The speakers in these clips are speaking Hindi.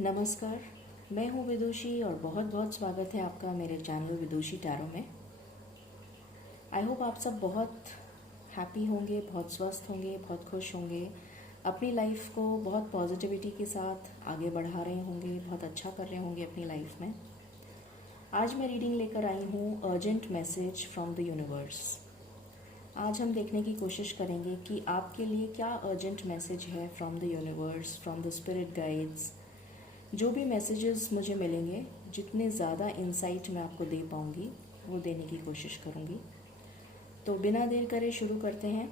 नमस्कार, मैं हूँ विदुषी और बहुत बहुत स्वागत है आपका मेरे चैनल विदुषी टैरो में। आई होप आप सब बहुत हैप्पी होंगे, बहुत स्वस्थ होंगे, बहुत खुश होंगे, अपनी लाइफ को बहुत पॉजिटिविटी के साथ आगे बढ़ा रहे होंगे, बहुत अच्छा कर रहे होंगे अपनी लाइफ में। आज मैं रीडिंग लेकर आई हूँ urgent message from the universe. आज हम देखने की कोशिश करेंगे कि आपके लिए क्या अर्जेंट मैसेज है from the universe, from the spirit guides. जो भी मैसेजेस मुझे मिलेंगे, जितने ज़्यादा इंसाइट मैं आपको दे पाऊँगी वो देने की कोशिश करूँगी। तो बिना देर करे शुरू करते हैं।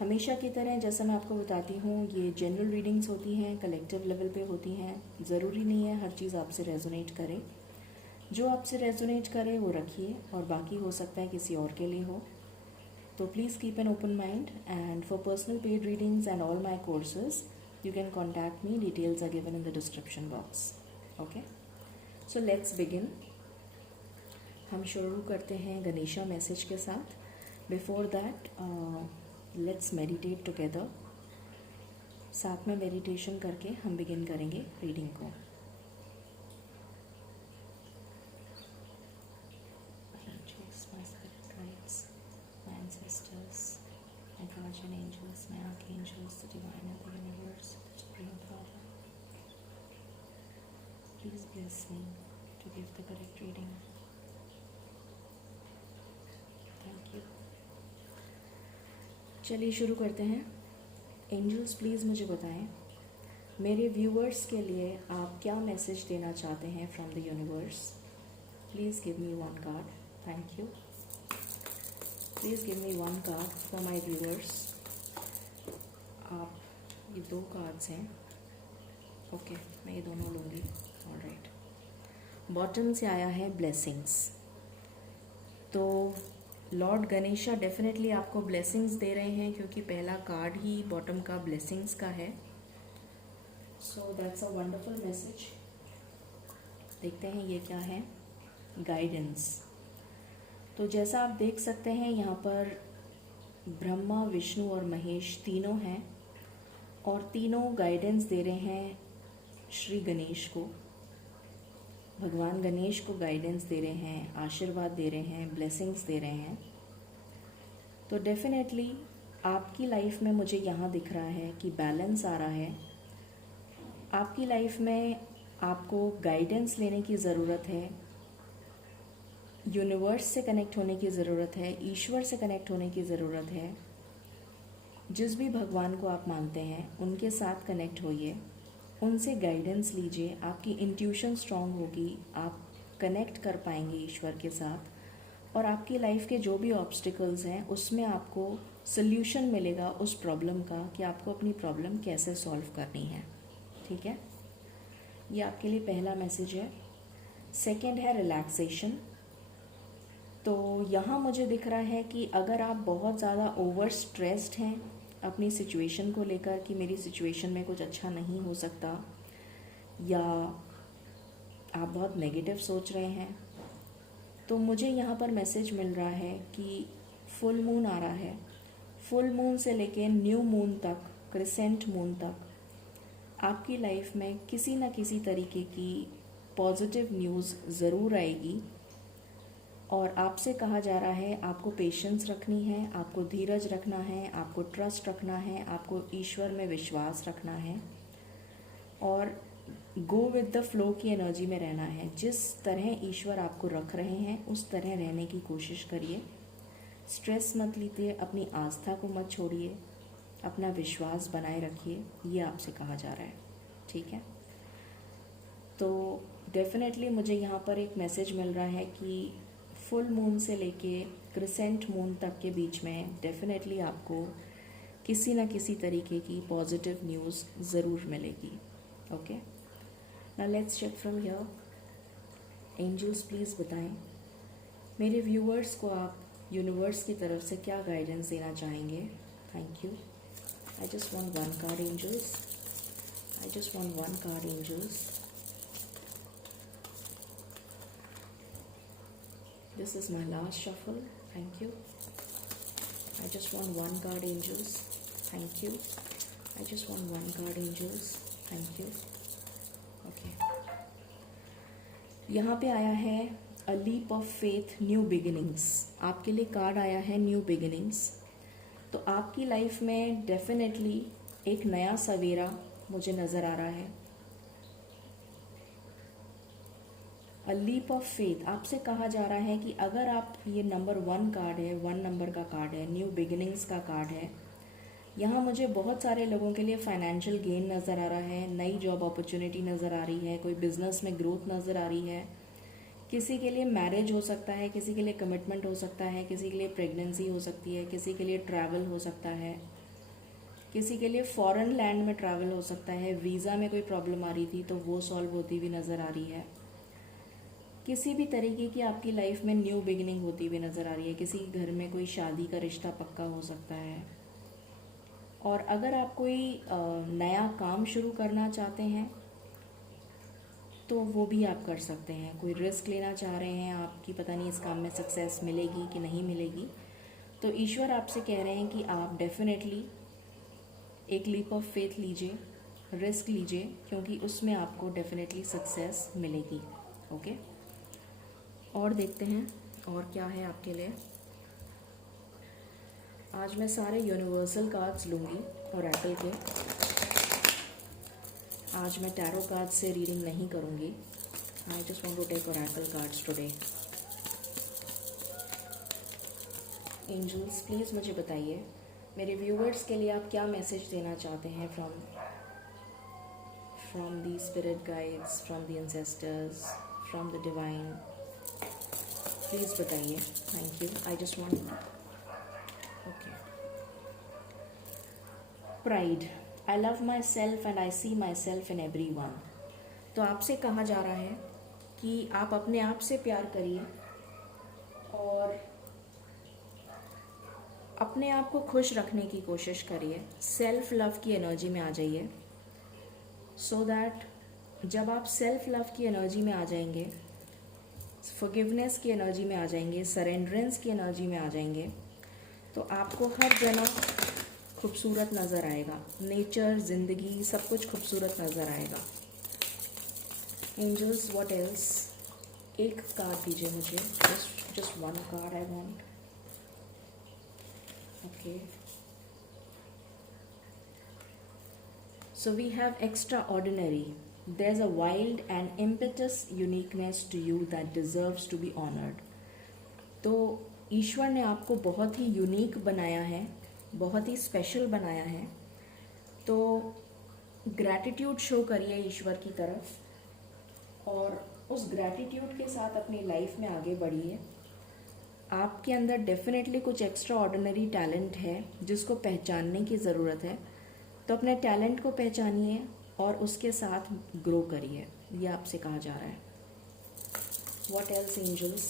हमेशा की तरह जैसा मैं आपको बताती हूँ, ये जनरल रीडिंग्स होती हैं, कलेक्टिव लेवल पे होती हैं। ज़रूरी नहीं है हर चीज़ आपसे रेजोनेट करे। जो आपसे रेजोनेट करे वो रखिए और बाकी हो सकता है किसी और के लिए हो। तो please keep an open mind and for personal paid readings and all my courses you can contact me. Details are given in the description box. Okay, so let's begin. हम शुरू करते हैं गणेशा मैसेज के साथ। Before that let's meditate together. साथ में मेडिटेशन करके हम बिगिन करेंगे रीडिंग को। My spirit guides, my ancestors, my guardian angels, my archangels, the divine and the universe, the Supreme Father. Please bless me to give the correct reading. Thank you. चलिए शुरू करते हैं। एंजल्स प्लीज़ मुझे बताएं, मेरे व्यूअर्स के लिए आप क्या मैसेज देना चाहते हैं from the universe. Please give me one card. Thank you. Please give me one card for my viewers. आप ये दो कार्ड्स हैं। ओके, मैं ये दोनों लूँगी। ऑलराइट। बॉटम से आया है ब्लेसिंग्स। तो लॉर्ड गणेशा डेफिनेटली आपको ब्लेसिंग्स दे रहे हैं क्योंकि पहला कार्ड ही बॉटम का ब्लेसिंग्स का है। So that's a wonderful message. देखते हैं ये क्या है। गाइडेंस। तो जैसा आप देख सकते हैं यहाँ पर ब्रह्मा, विष्णु और महेश तीनों हैं और तीनों गाइडेंस दे रहे हैं श्री गणेश को। भगवान गणेश को गाइडेंस दे रहे हैं, आशीर्वाद दे रहे हैं, ब्लेसिंग्स दे रहे हैं। तो डेफिनेटली आपकी लाइफ में मुझे यहाँ दिख रहा है कि बैलेंस आ रहा है। आपकी लाइफ में आपको गाइडेंस लेने की ज़रूरत है, यूनिवर्स से कनेक्ट होने की ज़रूरत है, ईश्वर से कनेक्ट होने की ज़रूरत है। जिस भी भगवान को आप मानते हैं उनके साथ कनेक्ट होइए, उनसे गाइडेंस लीजिए। आपकी इंट्यूशन स्ट्रांग होगी, आप कनेक्ट कर पाएंगे ईश्वर के साथ और आपकी लाइफ के जो भी ऑब्स्टिकल्स हैं उसमें आपको सल्यूशन मिलेगा उस प्रॉब्लम का कि आपको अपनी प्रॉब्लम कैसे सॉल्व करनी है। ठीक है, ये आपके लिए पहला मैसेज है। सेकंड है रिलैक्सेशन। तो यहाँ मुझे दिख रहा है कि अगर आप बहुत ज़्यादा ओवर स्ट्रेस्ड हैं अपनी सिचुएशन को लेकर कि मेरी सिचुएशन में कुछ अच्छा नहीं हो सकता, या आप बहुत नेगेटिव सोच रहे हैं, तो मुझे यहाँ पर मैसेज मिल रहा है कि फुल मून आ रहा है। फुल मून से लेके न्यू मून तक, क्रिसेंट मून तक आपकी लाइफ में किसी न किसी तरीके की पॉजिटिव न्यूज़ ज़रूर आएगी और आपसे कहा जा रहा है आपको पेशेंस रखनी है, आपको धीरज रखना है, आपको ट्रस्ट रखना है, आपको ईश्वर में विश्वास रखना है और गो विद द फ्लो की एनर्जी में रहना है। जिस तरह ईश्वर आपको रख रहे हैं उस तरह रहने की कोशिश करिए। स्ट्रेस मत लीजिए, अपनी आस्था को मत छोड़िए, अपना विश्वास बनाए रखिए, ये आपसे कहा जा रहा है। ठीक है, तो डेफिनेटली मुझे यहाँ पर एक मैसेज मिल रहा है कि फुल मून से लेके क्रिसेंट मून तक के बीच में डेफिनेटली आपको किसी न किसी तरीके की पॉजिटिव न्यूज़ ज़रूर मिलेगी। Okay, now let's check from here. Angels please बताएं, मेरे व्यूअर्स को आप यूनिवर्स की तरफ से क्या गाइडेंस देना चाहेंगे। Thank you. I just want one card angels. I just want one card angels. This is my last shuffle. Thank you. I just want one card, angels. Thank you. I just want one card, angels. Thank you. Okay, यहाँ पे आया है a leap of faith, new beginnings. आपके लिए कार्ड आया है न्यू बिगिनिंग्स। तो आपकी लाइफ में डेफिनेटली एक नया सवेरा मुझे नज़र आ रहा है। अ लीप ऑफ फेथ, आपसे कहा जा रहा है कि अगर आप, ये नंबर 1 कार्ड है, 1 नंबर का कार्ड है, न्यू बिगिनिंग्स का कार्ड है। यहाँ मुझे बहुत सारे लोगों के लिए फाइनेंशियल गेन नज़र आ रहा है, नई जॉब अपॉर्चुनिटी नज़र आ रही है, कोई बिजनेस में ग्रोथ नज़र आ रही है, किसी के लिए मैरिज हो सकता है, किसी के लिए कमिटमेंट हो सकता है, किसी के लिए प्रेगनेंसी हो सकती है, किसी के लिए ट्रैवल हो सकता है, किसी के लिए फॉरेन लैंड में ट्रैवल हो सकता है, वीज़ा में कोई प्रॉब्लम आ रही थी तो वो सॉल्व होती हुई नज़र आ रही है। किसी भी तरीके की आपकी लाइफ में न्यू बिगिनिंग होती हुई नज़र आ रही है। किसी घर में कोई शादी का रिश्ता पक्का हो सकता है। और अगर आप कोई नया काम शुरू करना चाहते हैं तो वो भी आप कर सकते हैं। कोई रिस्क लेना चाह रहे हैं, आपकी पता नहीं इस काम में सक्सेस मिलेगी कि नहीं मिलेगी, तो ईश्वर आपसे कह रहे हैं कि आप डेफिनेटली एक लीप ऑफ फेथ लीजिए, रिस्क लीजिए, क्योंकि उसमें आपको डेफिनेटली सक्सेस मिलेगी। ओके, और देखते हैं और क्या है आपके लिए। आज मैं सारे यूनिवर्सल कार्ड्स लूँगी ओरेकल के। आज मैं टैरो कार्ड से रीडिंग नहीं करूँगी। I just want to take oracle cards today. Angels please मुझे बताइए मेरे व्यूअर्स के लिए आप क्या मैसेज देना चाहते हैं from the spirit guides, from the ancestors, from the divine. Please बताइए। Thank you. I just want, okay. Pride, I love myself and I see myself in everyone. तो आपसे कहा जा रहा है कि आप अपने आप से प्यार करिए और अपने आप को खुश रखने की कोशिश करिए। सेल्फ लव की एनर्जी में आ जाइए, सो दैट जब आप सेल्फ लव की एनर्जी में आ जाएंगे, फॉरगिवनेस की एनर्जी में आ जाएंगे, सरेंडरेंस की एनर्जी में आ जाएंगे, तो आपको हर जना खूबसूरत नज़र आएगा। नेचर, ज़िंदगी, सब कुछ खूबसूरत नज़र आएगा। Angels, what else? एक कार्ड दीजिए मुझे, just 1 card I want. Okay, so we have extraordinary. There's a wild and impetuous uniqueness to you that deserves to be honored. तो ईश्वर ने आपको बहुत ही यूनिक बनाया है, बहुत ही स्पेशल बनाया है। तो ग्रैटिट्यूड शो करिए ईश्वर की तरफ और उस ग्रैटिट्यूड के साथ अपनी लाइफ में आगे बढ़िए। आपके अंदर डेफिनेटली कुछ एक्स्ट्रा ऑर्डिनरी टैलेंट है जिसको पहचानने की ज़रूरत है। तो अपने टैलेंट को पहचानिए और उसके साथ ग्रो करिए, ये आपसे कहा जा रहा है। What else angels?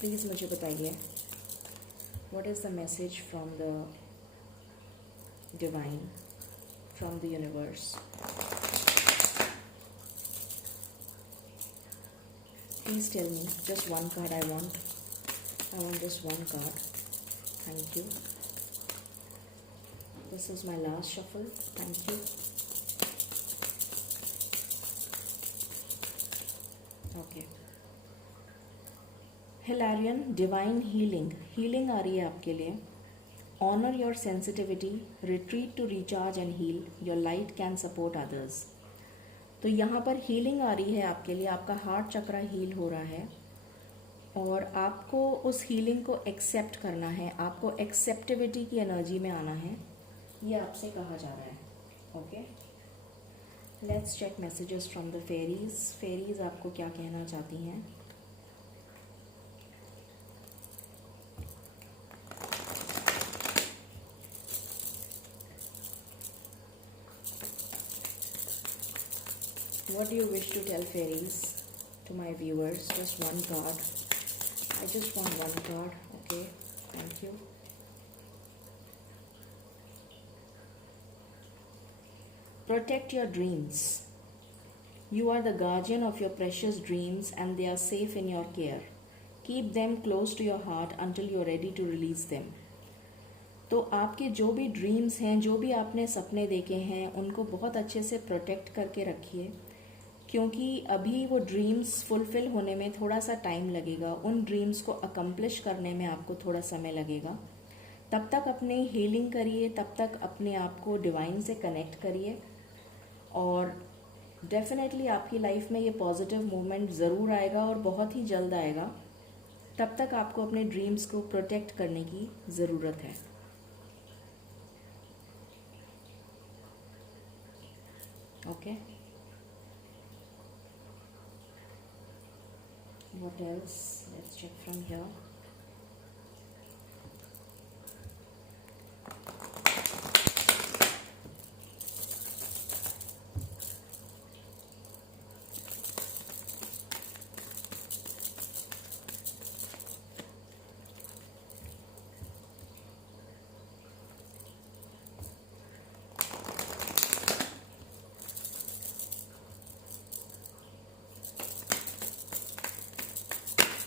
प्लीज़ मुझे बताइए what is the message from the divine, from the universe. Please tell me, just 1 card I want just 1 card. Thank you. This is my last shuffle. Thank you. Okay. Hilarion, divine healing. Healing आ रही है आपके लिए. Honor your sensitivity. Retreat to recharge and heal. Your light can support others. तो यहाँ पर हीलिंग आ रही है आपके लिए। आपका हार्ट चक्रा हील हो रहा है और आपको उस हीलिंग को एक्सेप्ट करना है। आपको एक्सेप्टिविटी की एनर्जी में आना है, ये आपसे कहा जा रहा है। Okay, let's check messages from the fairies. Fairies आपको क्या कहना चाहती हैं? What do you wish to tell fairies to my viewers? Just 1 card. I just want 1 card. Okay, thank you. Protect your dreams. You are the guardian of your precious dreams and they are safe in your care. Keep them close to your heart until you are ready to release them. तो आपके जो भी ड्रीम्स हैं, जो भी आपने सपने देखे हैं, उनको बहुत अच्छे से प्रोटेक्ट करके रखिए। क्योंकि अभी वो ड्रीम्स फुलफिल होने में थोड़ा सा टाइम लगेगा, उन ड्रीम्स को अकम्प्लिश करने में आपको थोड़ा समय लगेगा। तब तक अपने हीलिंग करिए, तब तक अपने आप को डिवाइन से कनेक्ट करिए, और डेफिनेटली आपकी लाइफ में ये पॉजिटिव मूवमेंट ज़रूर आएगा और बहुत ही जल्द आएगा। तब तक आपको अपने ड्रीम्स को प्रोटेक्ट करने की ज़रूरत है। Okay, what else? Let's check from here.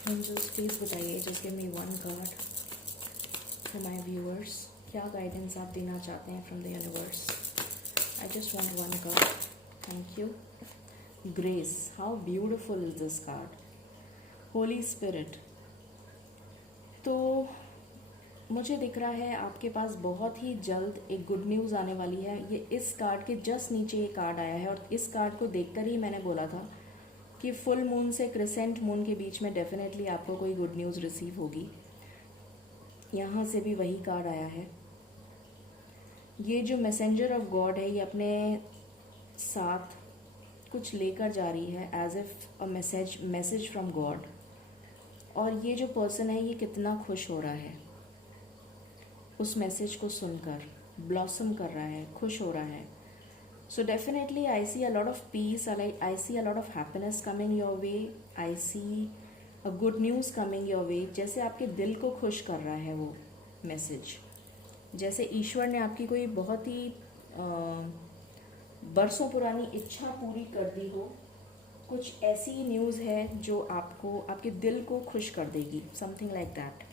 Angels please बताइए, just give me one card for my viewers. क्या गाइडेंस आप देना चाहते हैं from the universe? I just want one card, thank you. Grace, how beautiful is this card. Holy spirit. तो मुझे दिख रहा है आपके पास बहुत ही जल्द एक गुड न्यूज़ आने वाली है। ये इस कार्ड के जस्ट नीचे ये कार्ड आया है, और इस कार्ड को देखकर ही मैंने बोला था कि फुल मून से क्रिसेंट मून के बीच में डेफिनेटली आपको कोई गुड न्यूज़ रिसीव होगी। यहाँ से भी वही कार्ड आया है। ये जो मैसेंजर ऑफ गॉड है, ये अपने साथ कुछ लेकर जा रही है, as if a message from God. और ये जो पर्सन है, ये कितना खुश हो रहा है उस मैसेज को सुनकर, ब्लॉसम कर रहा है, खुश हो रहा है। So definitely I see a lot of peace, I see a lot of happiness coming your way, I see a good news coming your way। जैसे आपके दिल को खुश कर रहा है वो मैसेज, जैसे ईश्वर ने आपकी कोई बहुत ही बरसों पुरानी इच्छा पूरी कर दी हो। कुछ ऐसी न्यूज़ है जो आपको, आपके दिल को खुश कर देगी, something like that.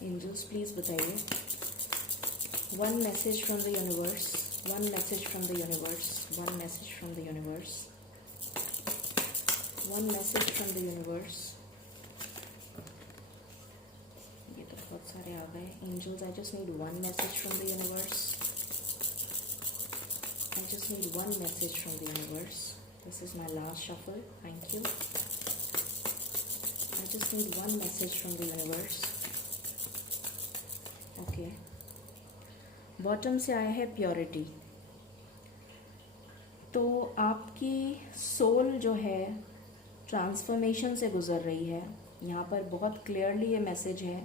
Angels please बताइए, one message from the universe, one message from the universe, one message from the universe, one message from the universe. ये तो बहुत सारे आ गए। Angels, I just need one message from the universe, I just need one message from the universe. This is my last shuffle, thank you. I just need one message from the universe. Okay, bottom से आया है प्योरिटी। तो आपकी सोल जो है ट्रांसफॉर्मेशन से गुजर रही है। यहाँ पर बहुत क्लियरली ये मैसेज है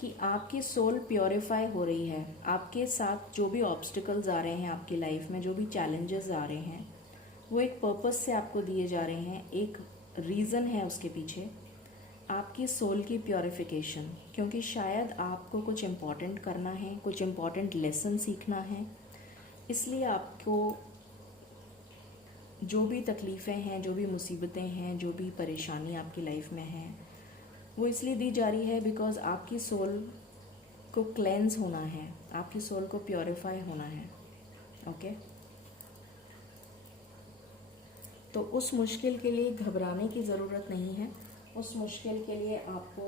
कि आपकी सोल प्योरीफाई हो रही है। आपके साथ जो भी ऑब्स्टिकल्स आ रहे हैं आपकी लाइफ में, जो भी चैलेंजेस आ रहे हैं, वो एक पर्पस से आपको दिए जा रहे हैं, एक रीज़न है उसके पीछे, आपकी सोल की प्योरिफिकेशन। क्योंकि शायद आपको कुछ इम्पॉर्टेंट करना है, कुछ इम्पॉर्टेंट लेसन सीखना है, इसलिए आपको जो भी तकलीफ़ें हैं, जो भी मुसीबतें हैं, जो भी परेशानी आपकी लाइफ में है, वो इसलिए दी जा रही है बिकॉज आपकी सोल को क्लेंस होना है, आपकी सोल को प्योरीफाई होना है। ओके, तो उस मुश्किल के लिए घबराने की ज़रूरत नहीं है। उस मुश्किल के लिए आपको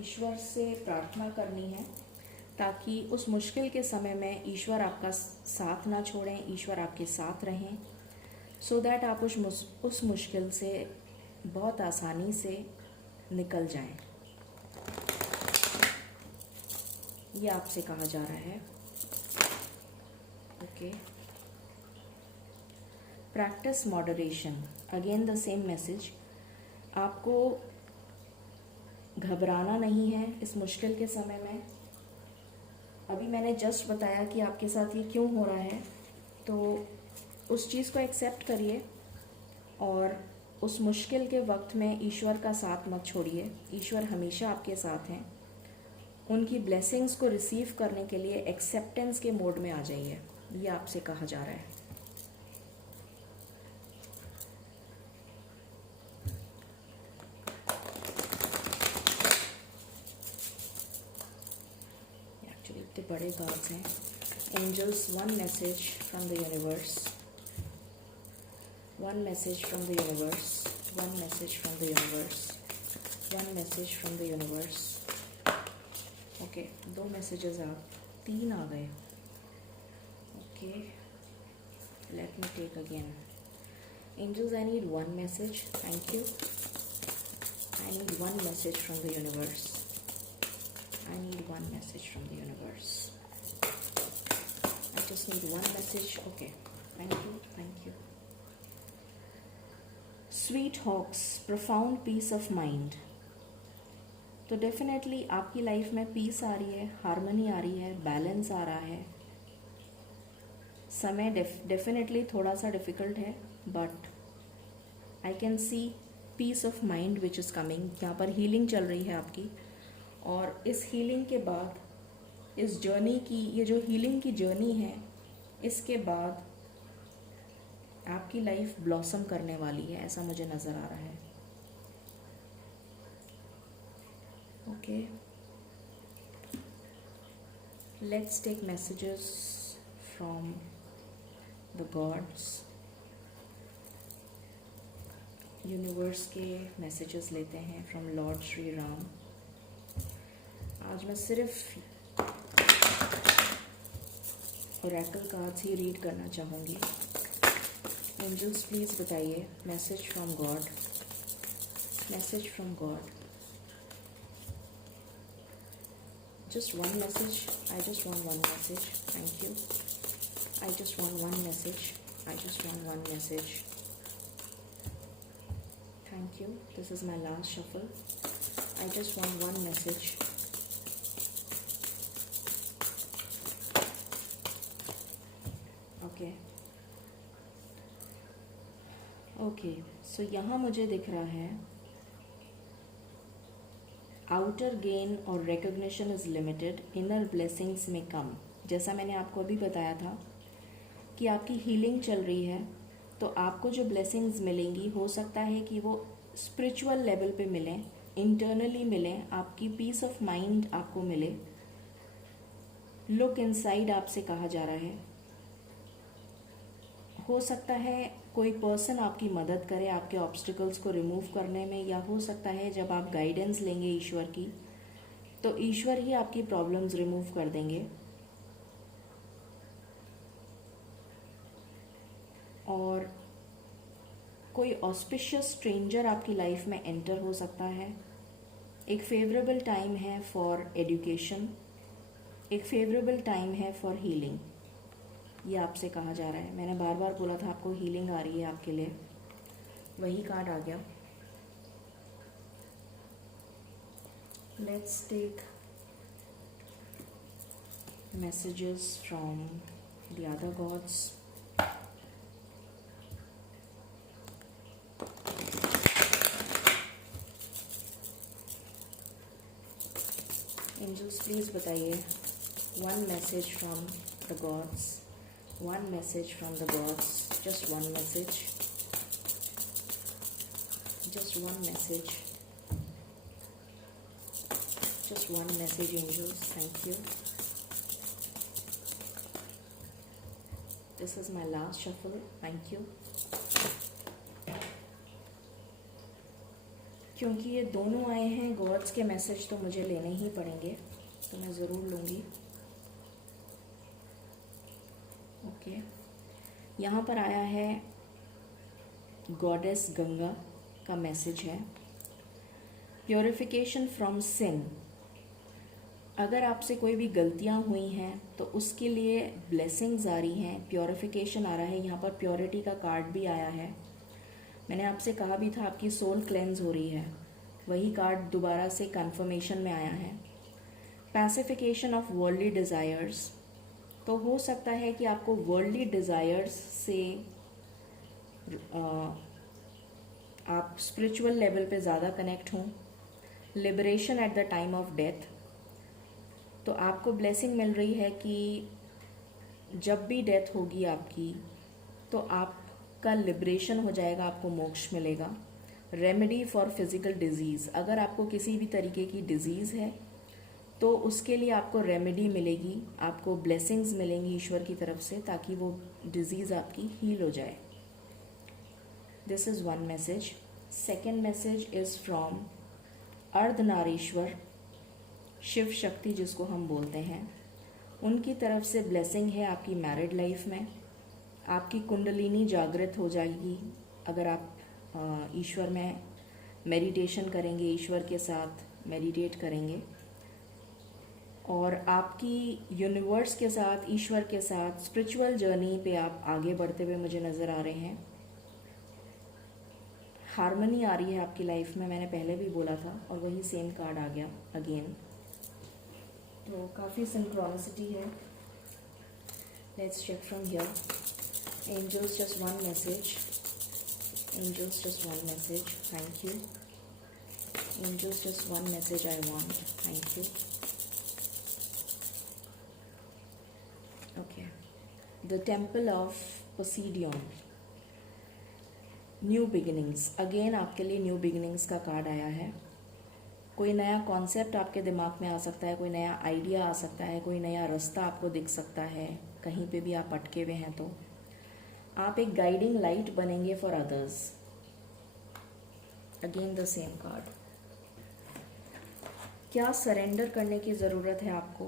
ईश्वर से प्रार्थना करनी है, ताकि उस मुश्किल के समय में ईश्वर आपका साथ ना छोड़ें, ईश्वर आपके साथ रहें, सो दैट आप उस मुश्किल से बहुत आसानी से निकल जाएं। ये आपसे कहा जा रहा है। Okay, practice moderation, again the same message. आपको घबराना नहीं है इस मुश्किल के समय में। अभी मैंने जस्ट बताया कि आपके साथ ये क्यों हो रहा है, तो उस चीज़ को एक्सेप्ट करिए और उस मुश्किल के वक्त में ईश्वर का साथ मत छोड़िए। ईश्वर हमेशा आपके साथ हैं। उनकी ब्लेसिंग्स को रिसीव करने के लिए एक्सेप्टेंस के मोड में आ जाइए। ये आपसे कहा जा रहा है। बड़े कार्ड्स हैं. Angels, one message from the universe, one message from the universe, one message from the universe, one message from the universe. Okay, 2 messages आप, 3 आ गए. Okay, let me take again. Angels, I need one message. Thank you. I need one message from the universe. I need one message from the universe. I just need one message. Okay. Thank you. Thank you. Sweet hawks, profound peace of mind. तो डेफिनेटली आपकी लाइफ में पीस आ रही है, हार्मनी आ रही है, बैलेंस आ रहा है. समय डेफिनेटली थोड़ा सा डिफ़िकल्ट है, but I can see peace of mind which is coming. यहाँ पर हीलिंग चल रही है आपकी, और इस हीलिंग के बाद, इस जर्नी की, ये जो हीलिंग की जर्नी है, इसके बाद आपकी लाइफ ब्लॉसम करने वाली है, ऐसा मुझे नज़र आ रहा है. Okay, let's take messages from the gods. Universe के मैसेजेस लेते हैं फ्रॉम लॉर्ड श्री राम. आज मैं सिर्फ ओरेकल कार्ड्स ही रीड करना चाहूँगी. एंजल्स प्लीज़ बताइए message from God, message from God. Just one message. I just want one message. Thank you. I just want one message. I just want one message. Thank you. This is my last shuffle. I just want one message. Okay. Okay. So यहाँ मुझे दिख रहा है आउटर गेन और recognition is limited, inner blessings में कम. जैसा मैंने आपको अभी बताया था कि आपकी हीलिंग चल रही है, तो आपको जो ब्लेसिंग्स मिलेंगी हो सकता है कि वो स्पिरिचुअल लेवल पे मिलें, इंटरनली मिलें, आपकी पीस ऑफ माइंड आपको मिले. लुक इनसाइड आपसे कहा जा रहा है. हो सकता है कोई पर्सन आपकी मदद करे आपके ऑब्स्टिकल्स को रिमूव करने में, या हो सकता है जब आप गाइडेंस लेंगे ईश्वर की, तो ईश्वर ही आपकी प्रॉब्लम्स रिमूव कर देंगे. और कोई ऑस्पिशियस स्ट्रेंजर आपकी लाइफ में एंटर हो सकता है. एक फेवरेबल टाइम है फॉर एजुकेशन, एक फेवरेबल टाइम है फॉर हीलिंग, ये आपसे कहा जा रहा है. मैंने बार बार बोला था आपको हीलिंग आ रही है आपके लिए, वही कार्ड आ गया. Let's take messages from the other gods. Angels please बताइए one message from the gods, one message from the gods. Just one message, just one message, just one message angels. Thank you. This is my last shuffle. Thank you. क्योंकि ये दोनों आए हैं गॉड्स के मैसेज, तो मुझे लेने ही पड़ेंगे, तो मैं ज़रूर लूँगी. ओके, यहाँ पर आया है गॉडेस गंगा का मैसेज है. प्योरिफिकेशन फ्रॉम सिन. अगर आपसे कोई भी गलतियाँ हुई हैं तो उसके लिए ब्लेसिंग्स आ रही हैं, प्योरिफिकेशन आ रहा है. यहाँ पर प्योरिटी का कार्ड भी आया है. मैंने आपसे कहा भी था आपकी सोल क्लेंस हो रही है, वही कार्ड दोबारा से कंफर्मेशन में आया है. पैसिफिकेशन ऑफ वर्ल्डली डिज़ायर्स. तो हो सकता है कि आपको वर्ल्डली डिज़ायर्स से आप स्पिरिचुअल लेवल पे ज़्यादा कनेक्ट हों. Liberation at the time of death. तो आपको ब्लेसिंग मिल रही है कि जब भी डेथ होगी आपकी, तो आपका लिबरेशन हो जाएगा, आपको मोक्ष मिलेगा. Remedy for physical disease. अगर आपको किसी भी तरीके की डिजीज़ है तो उसके लिए आपको रेमेडी मिलेगी, आपको ब्लेसिंग्स मिलेंगी ईश्वर की तरफ से, ताकि वो डिजीज़ आपकी हील हो जाए। This is one message. Second message is from Ardhanarishvara, Shiva Shakti जिसको हम बोलते हैं, उनकी तरफ से ब्लेसिंग है आपकी मैरिड लाइफ में। आपकी कुंडलिनी जागृत हो जाएगी अगर आप ईश्वर में मेडिटेशन करेंगे, ईश्वर के साथ मेडिटेट करेंगे, और आपकी यूनिवर्स के साथ, ईश्वर के साथ स्पिरिचुअल जर्नी पे आप आगे बढ़ते हुए मुझे नज़र आ रहे हैं। हार्मनी आ रही है आपकी लाइफ में, मैंने पहले भी बोला था, और वही सेम कार्ड आ गया अगेन, तो काफ़ी सिंक्रोनिसिटी है। Let's check from here. Angels just one message, angels just one message, thank you. Angels just one message I want, thank you. Okay, the temple of Poseidon, new beginnings. Again आपके लिए न्यू बिगिनिंग्स का कार्ड आया है। कोई नया कॉन्सेप्ट आपके दिमाग में आ सकता है, कोई नया आइडिया आ सकता है, कोई नया रास्ता आपको दिख सकता है, कहीं पे भी आप अटके हुए हैं तो आप एक गाइडिंग लाइट बनेंगे for others. Again the same card. क्या सरेंडर करने की ज़रूरत है आपको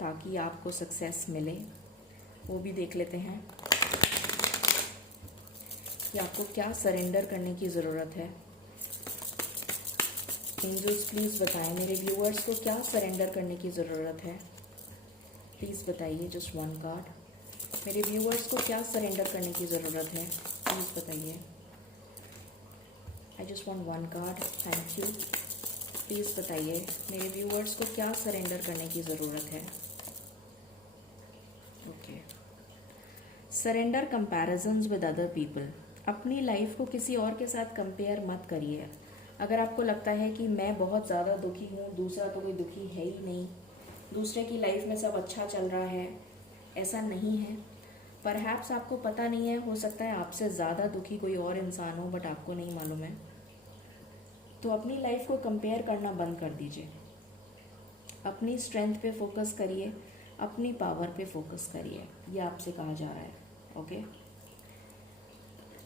ताकि आपको सक्सेस मिले, वो भी देख लेते हैं कि आपको क्या सरेंडर करने की ज़रूरत है। एंजल्स प्लीज़ बताएं मेरे व्यूअर्स को क्या सरेंडर करने की ज़रूरत है। प्लीज़ बताइए, जस्ट वन कार्ड। मेरे व्यूअर्स को क्या सरेंडर करने की ज़रूरत है, प्लीज़ बताइए। आई just want one card, thank you. Please बताइए मेरे व्यूअर्स को क्या सरेंडर करने की ज़रूरत है। Okay, surrender comparisons with other people. अपनी लाइफ को किसी और के साथ कंपेयर मत करिए। अगर आपको लगता है कि मैं बहुत ज़्यादा दुखी हूँ, दूसरा तो कोई दुखी है ही नहीं, दूसरे की लाइफ में सब अच्छा चल रहा है, ऐसा नहीं है। परहैप्स आपको पता नहीं है, हो सकता है आपसे ज़्यादा दुखी कोई और इंसान हो, बट आपको नहीं मालूम है। तो अपनी लाइफ को कंपेयर करना बंद कर दीजिए। अपनी स्ट्रेंथ पे फोकस करिए, अपनी पावर पे फोकस करिए, ये आपसे कहा जा रहा है। ओके,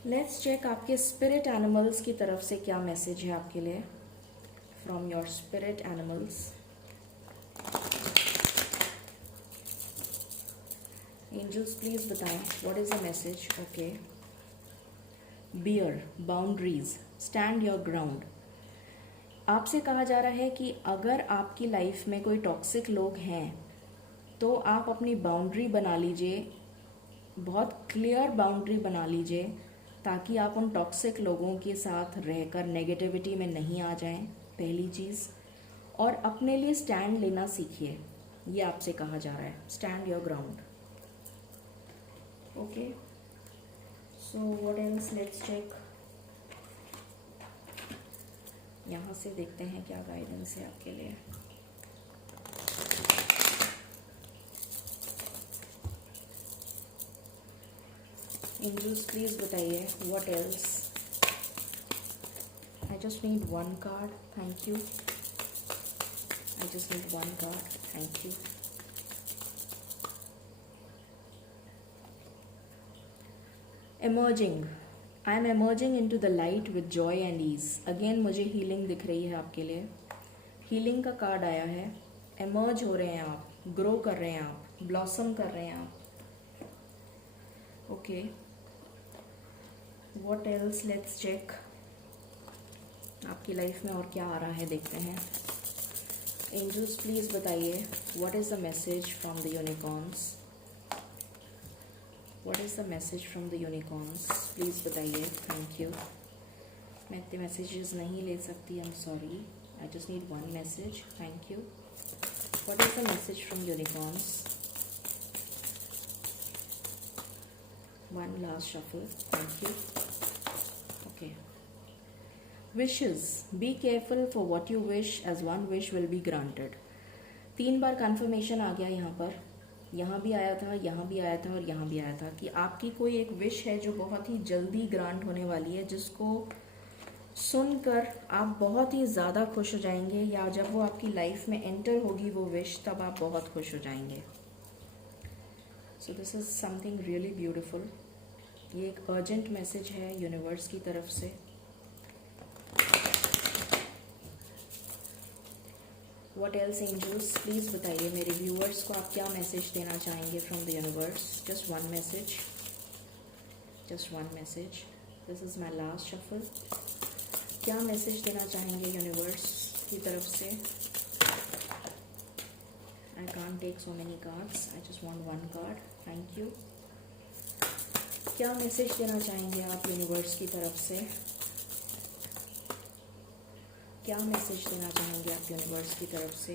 लेट्स चेक आपके स्पिरिट एनिमल्स की तरफ से क्या मैसेज है आपके लिए, from your spirit animals. Angels please बताएं what is the message. Okay, bear, boundaries, stand your ground. आपसे कहा जा रहा है कि अगर आपकी लाइफ में कोई टॉक्सिक लोग हैं तो आप अपनी बाउंड्री बना लीजिए, बहुत क्लियर बाउंड्री बना लीजिए, ताकि आप उन टॉक्सिक लोगों के साथ रहकर नेगेटिविटी में नहीं आ जाएं, पहली चीज़। और अपने लिए स्टैंड लेना सीखिए, ये आपसे कहा जा रहा है, stand your ground. Okay, so what else, let's check. यहाँ से देखते हैं क्या गाइडेंस है आपके लिए। एंजल्स प्लीज बताइए what else. I just need one card, thank you. I just need one card, thank you. Emerging, I am emerging into the light with joy and ease. Again मुझे हीलिंग दिख रही है आपके लिए, हीलिंग का कार्ड आया है। एमर्ज हो रहे हैं आप, ग्रो कर रहे हैं आप, ब्लॉसम कर रहे हैं आप। Okay, what else, let's check आपकी लाइफ में और क्या आ रहा है, देखते हैं। एंजल्स प्लीज बताइए what is the message from the unicorns. What is the message from the unicorns, please बताइए, थैंक यू। मैं इतने मैसेजेस नहीं ले सकती, I am sorry. I just need one message, thank you. What is the message from unicorns. One last shuffle, thank you. Okay. Wishes, be careful for what you wish as one wish will be granted. 3 bar confirmation आ गया यहाँ पर, यहाँ भी आया था, यहाँ भी आया था और यहाँ भी आया था कि आपकी कोई एक विश है जो बहुत ही जल्दी ग्रांट होने वाली है, सुनकर आप बहुत ही ज़्यादा खुश हो जाएंगे, या जब वो आपकी लाइफ में एंटर होगी वो विश, तब आप बहुत खुश हो जाएंगे। So this is something really beautiful. ये एक अर्जेंट मैसेज है यूनिवर्स की तरफ से। व्हाट एल्स एंजल्स, प्लीज़ बताइए मेरे व्यूअर्स को आप क्या मैसेज देना चाहेंगे from the universe. Just one message, just one message. This is my last shuffle. क्या मैसेज देना चाहेंगे यूनिवर्स की तरफ से। I can't take so many cards, I just want one card. Thank you. क्या मैसेज देना चाहेंगे आप यूनिवर्स की तरफ से। क्या मैसेज देना चाहेंगे आप यूनिवर्स की तरफ से।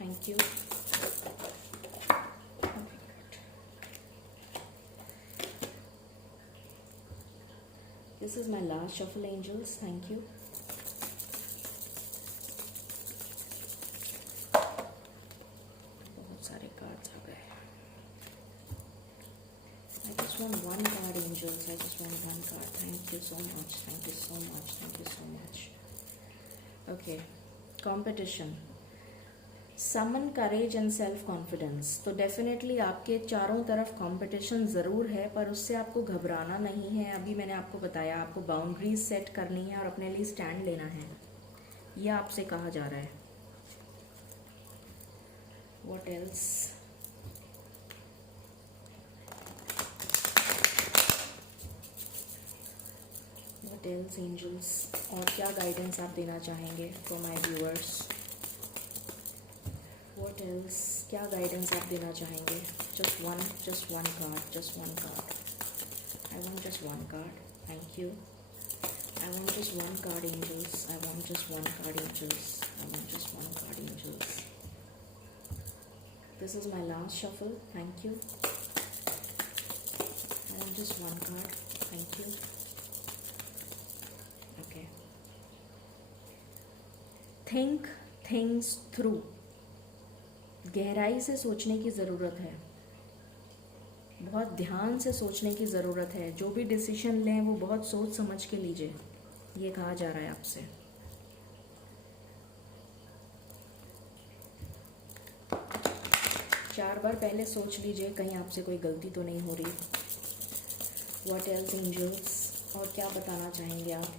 Thank you. This is my last shuffle angels, thank you. बहुत सारे कार्ड्स आ गए। I just want one card, angels. I just want one card. Thank you so much. Thank you so much. Thank you so much. Okay. Competition. Summon courage and self confidence. तो डेफिनेटली आपके चारों तरफ कंपटीशन ज़रूर है, पर उससे आपको घबराना नहीं है। अभी मैंने आपको बताया, आपको बाउंड्रीज सेट करनी है और अपने लिए स्टैंड लेना है। यह आपसे कहा जा रहा है। What else? What else, angels? और क्या गाइडेंस आप देना चाहेंगे for my viewers. What else? क्या गाइडेंस आप देना चाहेंगे। just one card, just one card. I want just one card. Thank you. I want just one card, angels. I want just one card, angels. I want just one card, angels. This is my last shuffle. Thank you. I want just one card. Thank you. Okay. Think things through. गहराई से सोचने की ज़रूरत है, बहुत ध्यान से सोचने की ज़रूरत है। जो भी डिसीजन लें वो बहुत सोच समझ के लीजिए, ये कहा जा रहा है आपसे। चार बार पहले सोच लीजिए, कहीं आपसे कोई गलती तो नहीं हो रही। व्हाट एल्स एंजल्स, और क्या बताना चाहेंगे आप।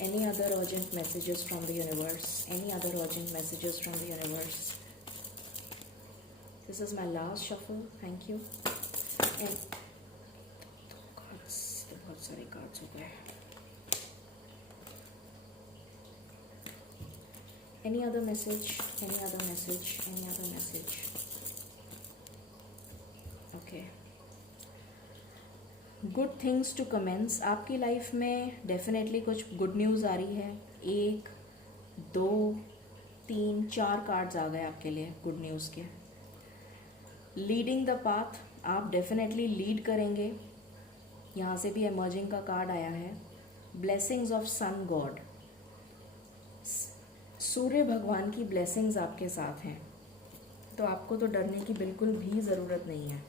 Any other urgent messages from the universe, any other urgent messages from the universe. This is my last shuffle. Thank you. And cards, तो बहुत सारे cards हो गए। Any other message? Any other message? Any other message? Okay. Good things to commence. आपकी लाइफ में डेफिनेटली कुछ गुड न्यूज़ आ रही है। 1 2 3 4 कार्ड्स आ गए आपके लिए गुड न्यूज़ के। लीडिंग द पाथ, आप डेफिनेटली लीड करेंगे। यहाँ से भी एमर्जिंग का कार्ड आया है। ब्लेसिंग्स ऑफ सन गॉड, सूर्य भगवान की ब्लेसिंग्स आपके साथ हैं, तो आपको तो डरने की बिल्कुल भी ज़रूरत नहीं है।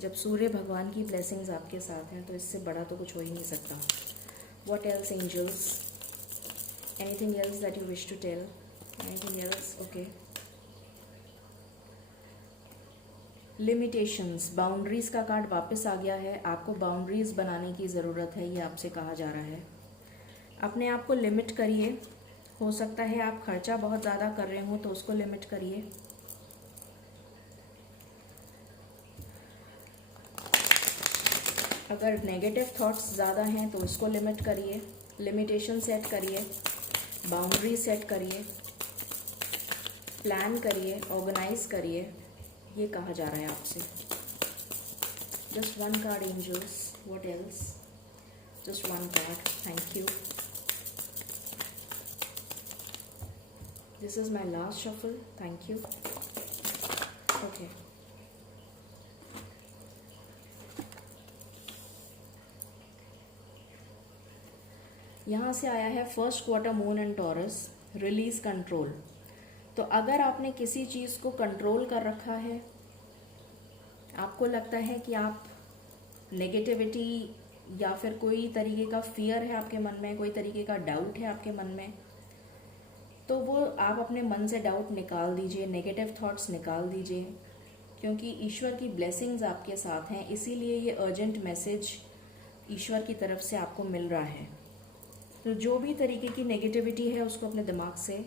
जब सूर्य भगवान की ब्लेसिंग्स आपके साथ हैं तो इससे बड़ा तो कुछ हो ही नहीं सकता। What else angels, anything else that you wish to tell, anything else. Okay. Limitations, boundaries का कार्ड वापस आ गया है। आपको बाउंड्रीज़ बनाने की ज़रूरत है, ये आपसे कहा जा रहा है। अपने आप को लिमिट करिए। हो सकता है आप खर्चा बहुत ज़्यादा कर रहे हो तो उसको लिमिट करिए। अगर नेगेटिव थॉट्स ज़्यादा हैं तो उसको लिमिट करिए। लिमिटेशन सेट करिए, बाउंड्री सेट करिए, प्लान करिए, ऑर्गेनाइज करिए, ये कहा जा रहा है आपसे। Just one card angels, what else. Just one card, thank you. This is my last shuffle, thank you. Okay. यहाँ से आया है first quarter moon and Taurus, release control. तो अगर आपने किसी चीज़ को कंट्रोल कर रखा है, आपको लगता है कि आप नेगेटिविटी या फिर कोई तरीके का फियर है आपके मन में, कोई तरीके का डाउट है आपके मन में, तो वो आप अपने मन से डाउट निकाल दीजिए, नेगेटिव थॉट्स निकाल दीजिए, क्योंकि ईश्वर की ब्लेसिंग्स आपके साथ हैं। इसीलिए ये अर्जेंट मैसेज ईश्वर की तरफ से आपको मिल रहा है। तो जो भी तरीके की नेगेटिविटी है उसको अपने दिमाग से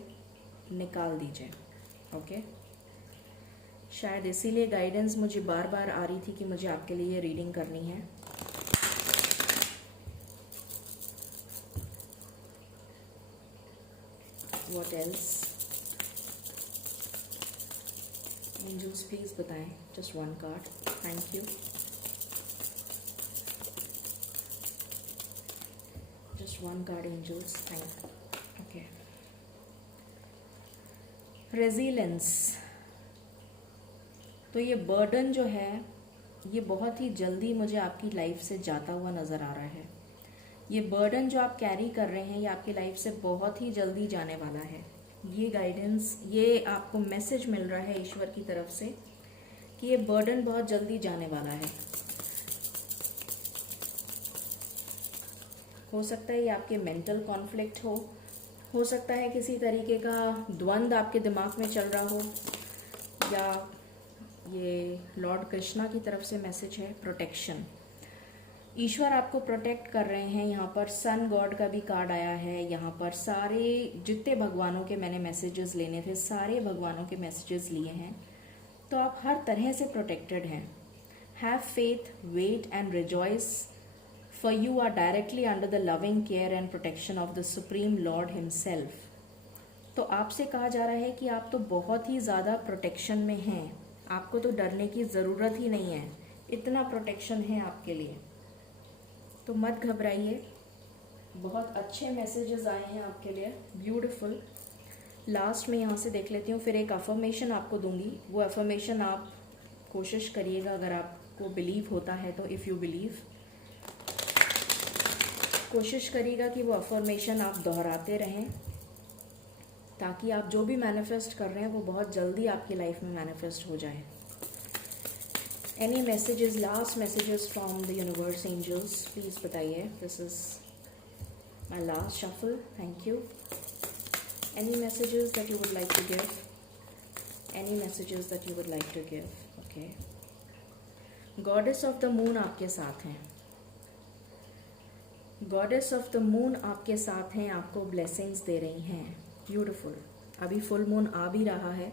निकाल दीजिए। ओके, शायद इसीलिए गाइडेंस मुझे बार बार आ रही थी कि मुझे आपके लिए ये रीडिंग करनी है। What else? Angels प्लीज बताएं, just one card, thank you. Just one card angels, thank you. Okay, resilience. तो ये बर्डन जो है ये बहुत ही जल्दी मुझे आपकी लाइफ से जाता हुआ नज़र आ रहा है। ये बर्डन जो आप कैरी कर रहे हैं ये आपकी लाइफ से बहुत ही जल्दी जाने वाला है। ये गाइडेंस, ये आपको मैसेज मिल रहा है ईश्वर की तरफ से कि ये बर्डन बहुत जल्दी जाने वाला है। हो सकता है ये आपके मेंटल कॉन्फ्लिक्ट हो सकता है किसी तरीके का द्वंद्व आपके दिमाग में चल रहा हो, या ये लॉर्ड कृष्णा की तरफ से मैसेज है प्रोटेक्शन। ईश्वर आपको प्रोटेक्ट कर रहे हैं। यहाँ पर सन गॉड का भी कार्ड आया है। यहाँ पर सारे जितने भगवानों के मैंने मैसेजेस लेने थे सारे भगवानों के मैसेजेस लिए हैं, तो आप हर तरह से प्रोटेक्टेड हैं। Have faith, wait and rejoice, for you are directly under the loving care and protection of the supreme Lord himself. तो आपसे कहा जा रहा है कि आप तो बहुत ही ज़्यादा प्रोटेक्शन में हैं, आपको तो डरने की ज़रूरत ही नहीं है, इतना प्रोटेक्शन है आपके लिए। तो मत घबराइए, बहुत अच्छे मैसेजेस आए हैं आपके लिए, ब्यूटीफुल। लास्ट में यहाँ से देख लेती हूँ, फिर एक अफर्मेशन आपको दूंगी। वो अफर्मेशन आप कोशिश करिएगा, अगर आपको बिलीव होता है तो, इफ़ यू बिलीव, कोशिश करिएगा कि वो अफर्मेशन आप दोहराते रहें, ताकि आप जो भी मैनिफेस्ट कर रहे हैं वो बहुत जल्दी आपकी लाइफ में मैनिफेस्ट हो जाए। Any messages, last messages from the universe angels, please बताइए। This is my last shuffle, thank you. Any messages that you would like to give, any messages that you would like to give. Okay, goddess of the moon आपके साथ हैं, गॉडेस ऑफ द मून आपके साथ हैं, आपको ब्लेसिंग्स दे रही हैं। ब्यूटीफुल। अभी फुल मून आ भी रहा है,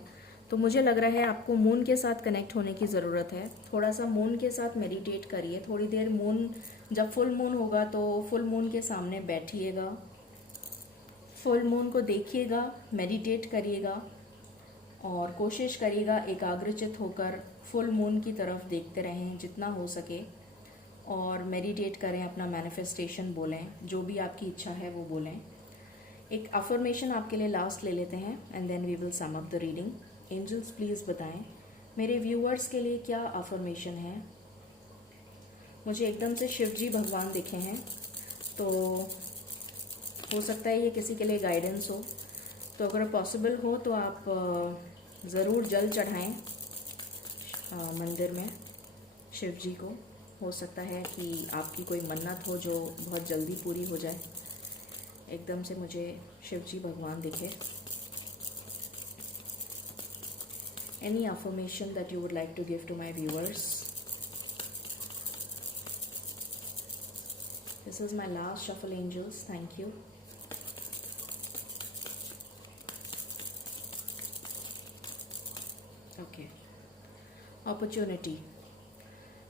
तो मुझे लग रहा है आपको मून के साथ कनेक्ट होने की ज़रूरत है। थोड़ा सा मून के साथ मेडिटेट करिए, थोड़ी देर मून, जब फुल मून होगा तो फुल मून के सामने बैठिएगा, फुल मून को देखिएगा, मेडिटेट करिएगा और कोशिश करिएगा एकाग्रचित होकर फुल मून की तरफ देखते रहें जितना हो सके, और मेडिटेट करें, अपना मैनिफेस्टेशन बोलें, जो भी आपकी इच्छा है वो बोलें। एक अफर्मेशन आपके लिए लास्ट ले लेते हैं and then we will sum up the reading. Angels please बताएं मेरे व्यूअर्स के लिए क्या अफर्मेशन है। मुझे एकदम से शिव जी भगवान दिखे हैं, तो हो सकता है ये किसी के लिए गाइडेंस हो। तो अगर पॉसिबल हो तो आप ज़रूर जल चढ़ाएं मंदिर में शिव जी को। हो सकता है कि आपकी कोई मन्नत हो जो बहुत जल्दी पूरी हो जाए। एकदम से मुझे शिव जी भगवान दिखे। Any affirmation that you would like to give to my viewers. This is my last shuffle angels, thank you. Okay, opportunity.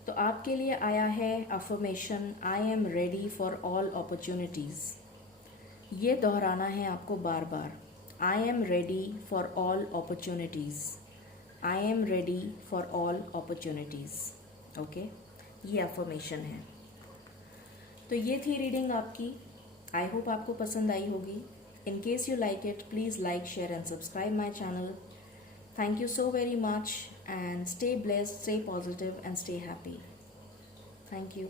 तो आपके लिए आया है affirmation, I am ready for all opportunities. ये दोहराना है आपको बार बार, I am ready for all opportunities, I am ready for all opportunities. Okay, ये अफर्मेशन है। तो ये थी रीडिंग आपकी। आई होप आपको पसंद आई होगी। In case you like it, please like, share and subscribe my channel. Thank you so very much and stay blessed, stay positive and stay happy. Thank you.